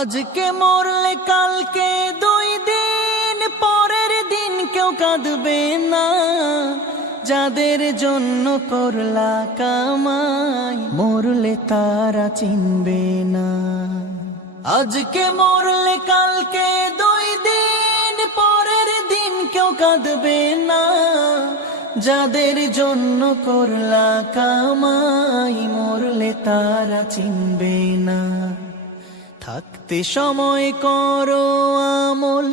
আজকে মরলে কালকে 2 দিন পরের দিন কেউ কাঁদবে না। যাদের জন্য করলা কামাই মরলে তারা চিনবে না। আজকে মরলে কালকে 2 দিন পরের দিন কেউ কাঁদবে না। যাদের জন্য করলা কামাই মরলে তারা চিনবে না। থাকতে সময় করো আমল,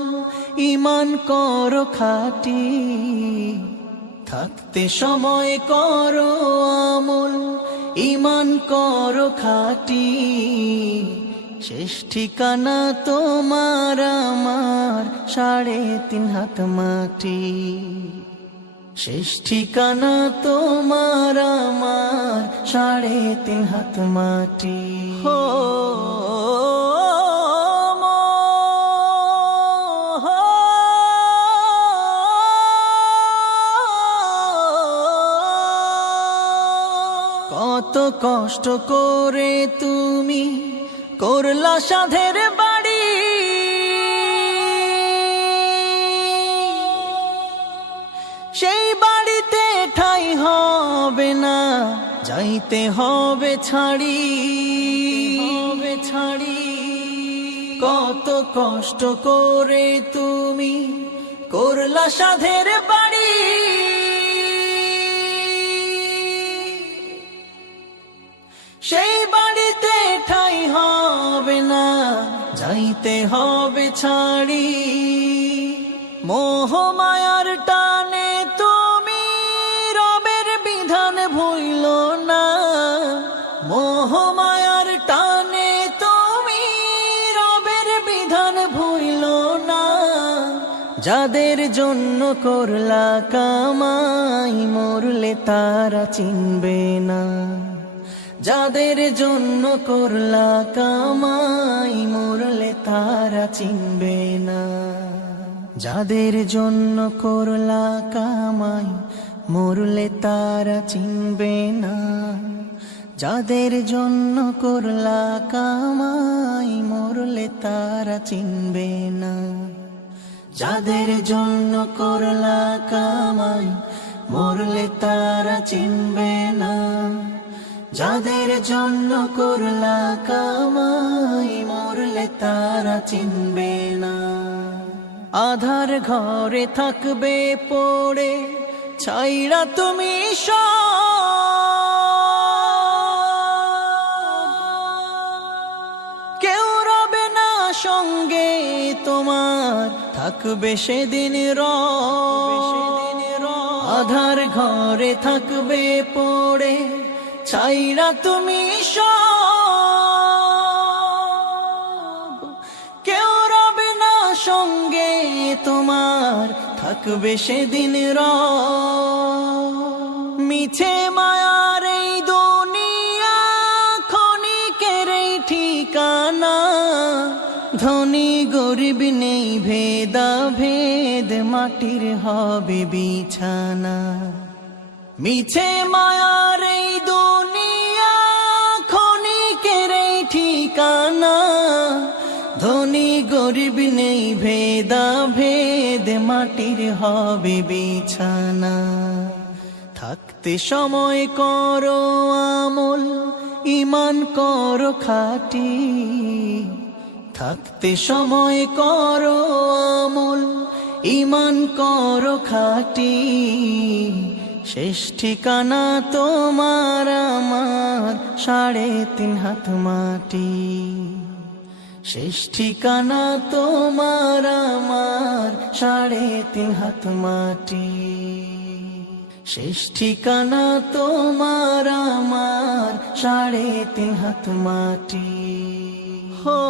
ঈমান করো খাঁটি। থাকতে সময় করো আমল, ঈমান করো খাঁটি। শেষ ঠিকানা তোমার আমার 3.5 হাত মাটি। শেষ ঠিকানা তোমার আমার 3.5 হাত মাটি। হো কত কষ্ট করে তুমি করলা সাধের বাড়ি। সেই বাড়িতে ঠাই হবে না, যাইতে হবে ছাড়ি। কত কষ্ট করে তুমি করলা সাধের বাড়ি। সেই বাড়িতে ঠাই হবে না, যাইতে হবে ছাড়ি। মোহ মায়ার টানে তুমি রবের বিধান ভুইলো না। মোহ মায়ার টানে তুমি রবের বিধান ভুইলো না। যাদের জন্য করলা কামাই মরলে তারা চিনবে না। যাদের জন্য করলা কামাই মরলে তারা চিনবে না। যাদের জন্য করলা কামাই মরলে তারা চিনবে না। যাদের জন্য করলা কামাই মরলে তারা চিনবে না। যাদের জন্য করলা কামাই মরলে তারা চিনবে না। যাদের জন্য করলা কামাই মরলে তারা চিনবে না। আধার ঘরে থাকবে পড়ে ছাইরা তুমি কেউ রবে না সঙ্গে তোমার, থাকবে সেদিন আধার ঘরে থাকবে পড়ে ছাইরা তুমি কেউ রবে না সঙ্গে তোমার, থাকবে সেদিন মিছে মায়ার এই দুনিয়া ক্ষণিকের এই ঠিকানা। ধনী গরিব নেই ভেদা ভেদ, মাটির হবে বিছানা। মিছে মায়ার এই দুনিয়া ক্ষণিকের এই ঠিকানা। ধনী গরিব নেই ভেদা ভেদ, মাটির হবে বিছানা। থাকতে সময় করো আমল, ঈমান করো খাঁটি। থাকতে সময় করো আমল, ঈমান করো খাঁটি। শেষ ঠিকানা তোমার আমার 3.5 হাত মাটি। শেষ ঠিকানা তোমার আমার 3.5 হাত মাটি। শেষ ঠিকানা তোমার আমার 3.5 হাত মাটি। হো